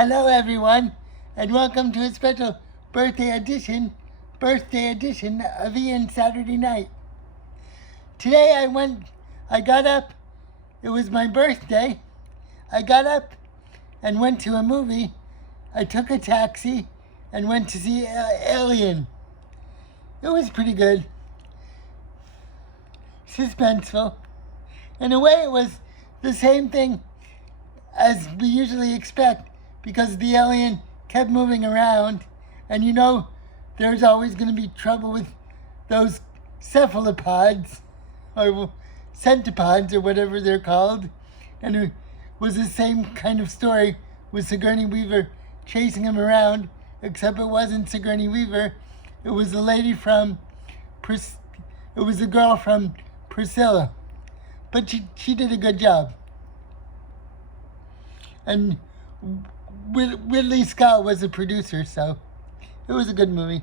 Hello everyone, and welcome to a special birthday edition of Ian Saturday Night. Today I got up, it was my birthday, I got up and went to a movie. I took a taxi and went to see Alien. It was pretty good. Suspenseful. In a way, it was the same thing as we usually expect, because the alien kept moving around, and there's always going to be trouble with those cephalopods, or centipods, or whatever they're called. And it was the same kind of story with Sigourney Weaver chasing him around, except it wasn't Sigourney Weaver. It was the lady from, it was the girl from Priscilla. But she did a good job. And Ridley Scott was the producer, so it was a good movie.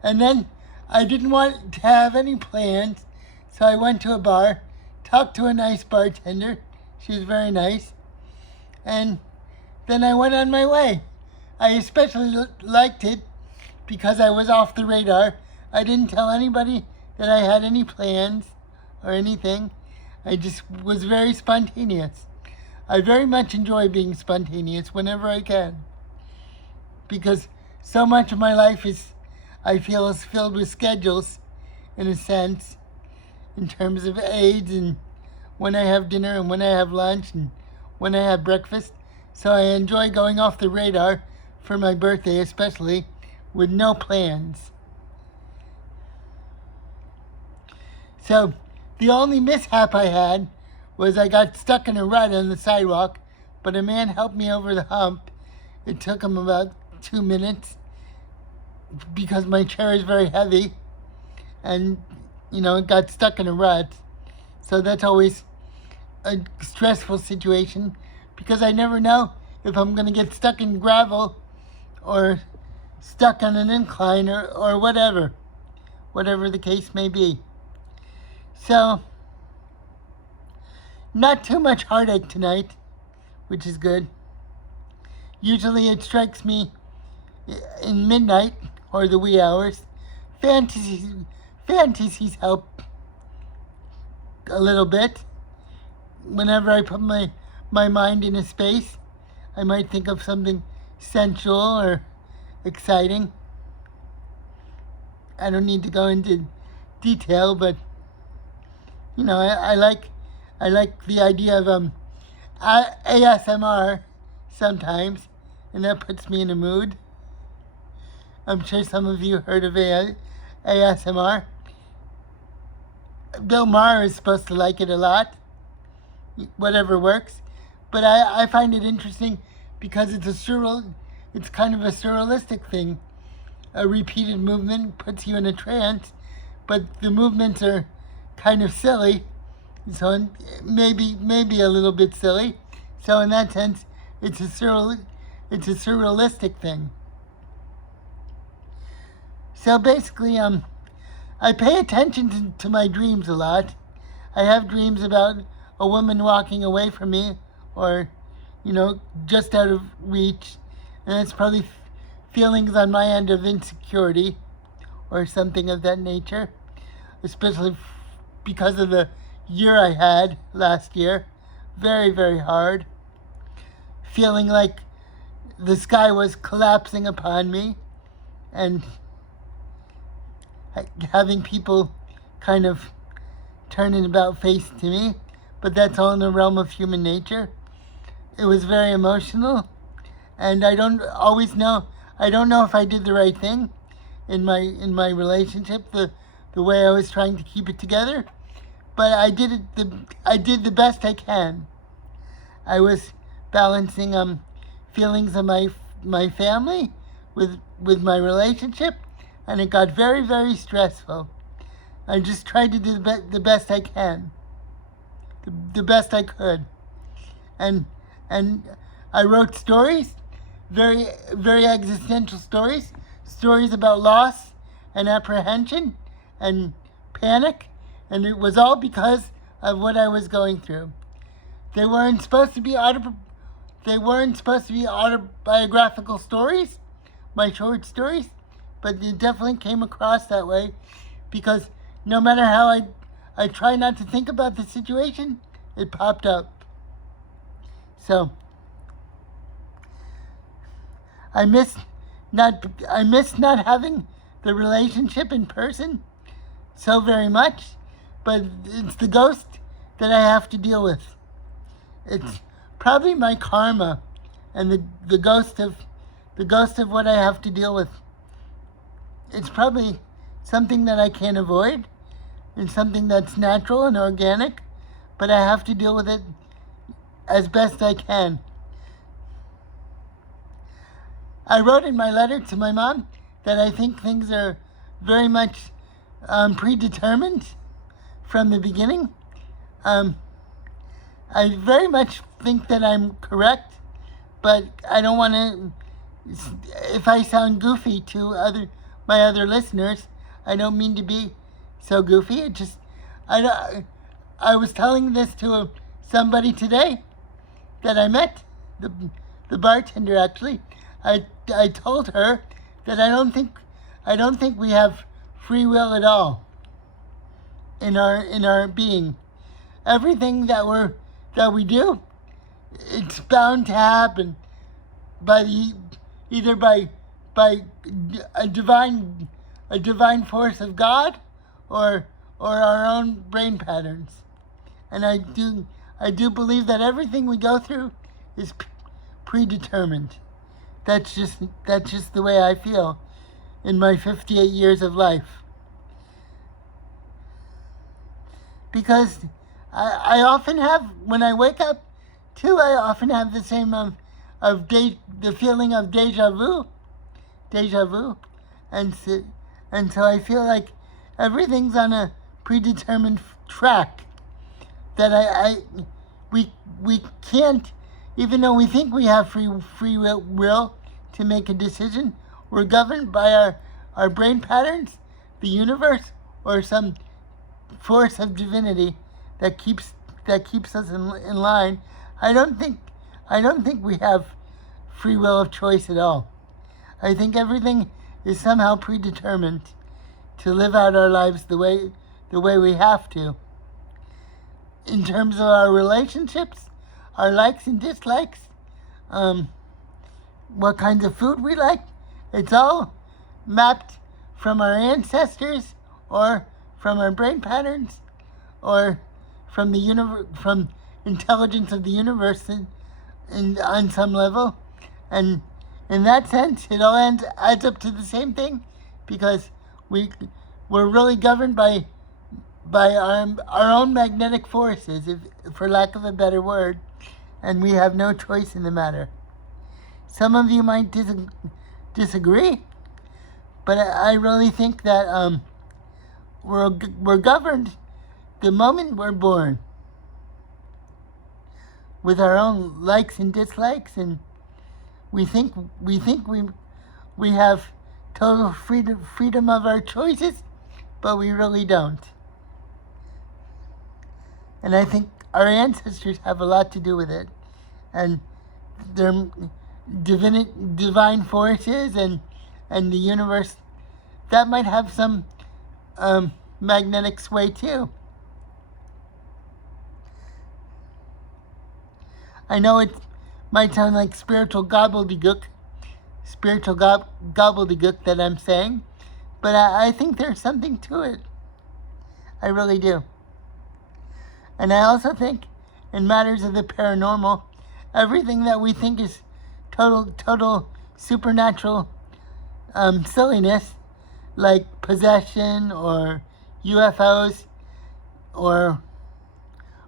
And then I didn't want to have any plans, so I went to a bar, talked to a nice bartender. She was very nice. And then I went on my way. I especially liked it because I was off the radar. I didn't tell anybody that I had any plans or anything. I just was very spontaneous. I very much enjoy being spontaneous whenever I can, because so much of my life I feel is filled with schedules, in a sense, in terms of aids and when I have dinner and when I have lunch and when I have breakfast. So I enjoy going off the radar for my birthday, especially with no plans. So the only mishap I had was I got stuck in a rut on the sidewalk, but a man helped me over the hump. It took him about 2 minutes because my chair is very heavy, and it got stuck in a rut. So that's always a stressful situation, because I never know if I'm going to get stuck in gravel or stuck on an incline or whatever the case may be. So, not too much heartache tonight, which is good. Usually it strikes me in midnight or the wee hours. Fantasies help a little bit. Whenever I put my mind in a space, I might think of something sensual or exciting. I don't need to go into detail, but I like the idea of ASMR sometimes, and that puts me in a mood. I'm sure some of you heard of ASMR. Bill Maher is supposed to like it a lot. Whatever works. But I find it interesting because it's kind of a surrealistic thing. A repeated movement puts you in a trance, but the movements are kind of silly. So maybe a little bit silly. So in that sense, it's a surrealistic thing. So basically, I pay attention to my dreams a lot. I have dreams about a woman walking away from me, or just out of reach, and it's probably feelings on my end of insecurity or something of that nature, especially because of the year I had last year. Very, very hard. Feeling like the sky was collapsing upon me, and having people kind of turning about face to me. But that's all in the realm of human nature. It was very emotional, and I don't know if I did the right thing in my relationship, the way I was trying to keep it together. But I did the best I can. I was balancing feelings of my family with my relationship, and it got very, very stressful. I just tried to do the best I can, the best I could, and I wrote stories, very, very existential stories about loss and apprehension and panic. And it was all because of what I was going through. They weren't supposed to be they weren't supposed to be autobiographical stories, my short stories, but it definitely came across that way because no matter how I try not to think about the situation, it popped up. So I miss not having the relationship in person so very much, but it's the ghost that I have to deal with. It's probably my karma and the ghost of what I have to deal with. It's probably something that I can't avoid and something that's natural and organic, but I have to deal with it as best I can. I wrote in my letter to my mom that I think things are very much predetermined from the beginning. I very much think that I'm correct, but I don't want to. If I sound goofy to my other listeners, I don't mean to be so goofy. It just I was telling this to somebody today that I met, the bartender actually. I told her that I don't think we have free will at all in our being. Everything that we do, it's bound to happen either by a divine force of God or our own brain patterns. And I do believe that everything we go through is predetermined. That's just the way I feel in my 58 years of life. Because I often have, when I wake up too, I often have the same the feeling of deja vu, and so I feel like everything's on a predetermined track that we can't, even though we think we have free will to make a decision, we're governed by our brain patterns, the universe, or some force of divinity that keeps us in line. I don't think we have free will of choice at all. I think everything is somehow predetermined to live out our lives the way we have to. In terms of our relationships, our likes and dislikes, what kinds of food we like, it's all mapped from our ancestors or from our brain patterns or from from intelligence of the universe on some level. And in that sense, it all adds up to the same thing, because we're really governed by our own magnetic forces, for lack of a better word, and we have no choice in the matter. Some of you might disagree, but I really think that we're governed the moment we're born with our own likes and dislikes, and we think we have total freedom of our choices, but we really don't. And I think our ancestors have a lot to do with it, and their divine forces and the universe, that might have some magnetic sway too. I know it might sound like spiritual gobbledygook that I'm saying, but I think there's something to it. I really do. And I also think, in matters of the paranormal, everything that we think is total supernatural silliness, like possession or UFOs or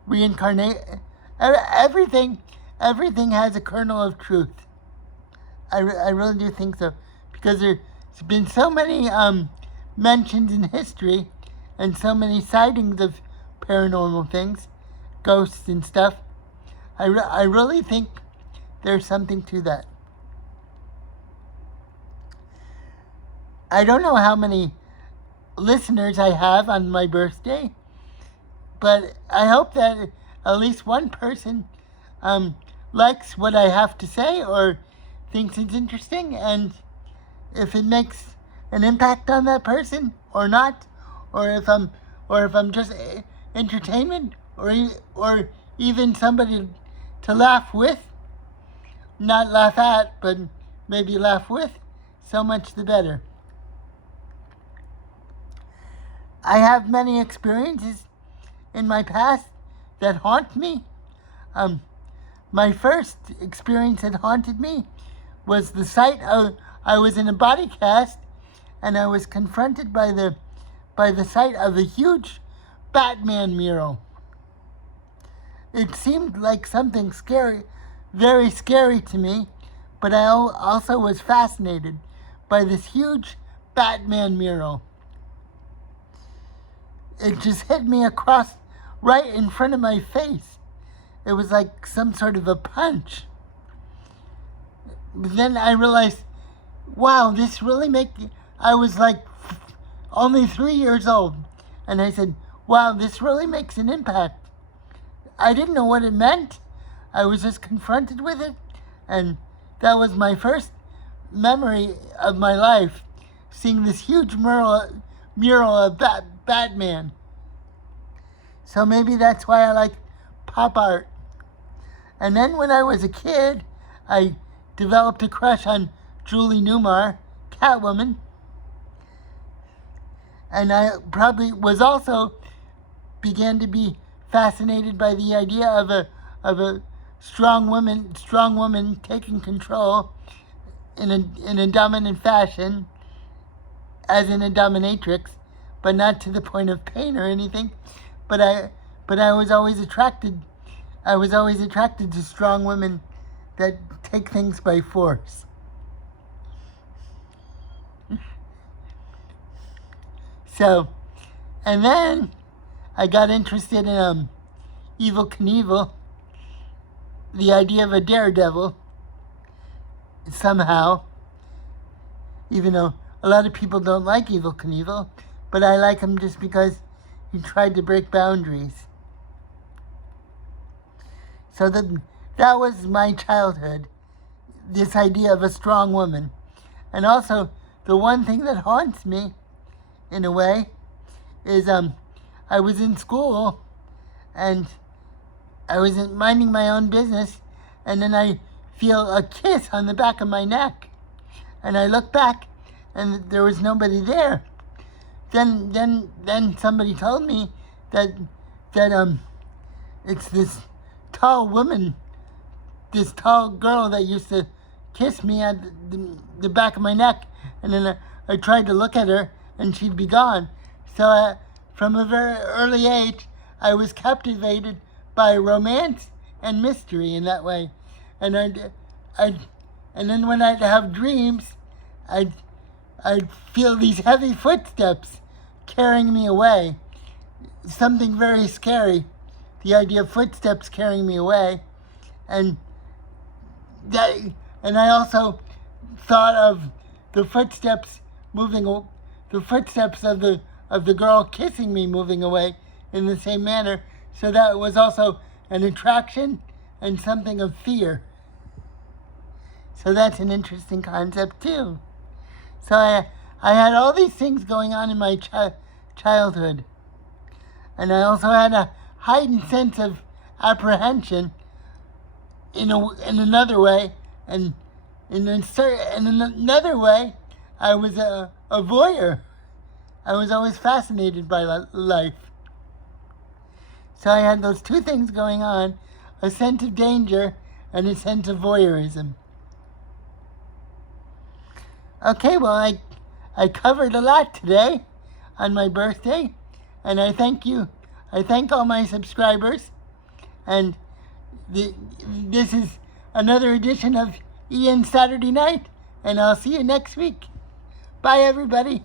reincarnation, everything has a kernel of truth. I really do think so, because there's been so many mentions in history and so many sightings of paranormal things, ghosts and stuff. I really think there's something to that. I don't know how many listeners I have on my birthday, but I hope that at least one person likes what I have to say or thinks it's interesting, and if it makes an impact on that person or not, or if I'm just entertainment or even somebody to laugh with, not laugh at, but maybe laugh with, so much the better. I have many experiences in my past that haunt me. My first experience that haunted me was the sight of, I was in a body cast and I was confronted by the sight of a huge Batman mural. It seemed like something scary, very scary to me, but I also was fascinated by this huge Batman mural. It just hit me across right in front of my face. It was like some sort of a punch. But then I realized, wow, this really I was like only 3 years old. And I said, wow, this really makes an impact. I didn't know what it meant. I was just confronted with it. And that was my first memory of my life, seeing this huge mural of Batman. So maybe that's why I like pop art. And then when I was a kid, I developed a crush on Julie Newmar, Catwoman. And I probably was also began to be fascinated by the idea of a strong woman taking control in a dominant fashion, as in a dominatrix, but not to the point of pain or anything. But I was always attracted to strong women that take things by force. So, and then I got interested in Evel Knievel, the idea of a daredevil, somehow, even though a lot of people don't like Evel Knievel, but I like him just because he tried to break boundaries. So that was my childhood, this idea of a strong woman. And also, the one thing that haunts me, in a way, is I was in school, and I was minding my own business, and then I feel a kiss on the back of my neck. And I look back, and there was nobody there. Then somebody told me that it's this tall woman, this tall girl that used to kiss me at the back of my neck, and then I tried to look at her, and she'd be gone. So from a very early age, I was captivated by romance and mystery in that way, and and then when I'd have dreams, I'd feel these heavy footsteps carrying me away. Something very scary, the idea of footsteps carrying me away, and I also thought of the footsteps of the girl kissing me moving away in the same manner. So that was also an attraction and something of fear. So that's an interesting concept too. So I had all these things going on in my childhood. And I also had a heightened sense of apprehension in another way. And in another way, I was a voyeur. I was always fascinated by life. So I had those two things going on, a sense of danger and a sense of voyeurism. Okay, well, I covered a lot today on my birthday, and I thank you. I thank all my subscribers, and this is another edition of Ian Saturday Night, and I'll see you next week. Bye, everybody.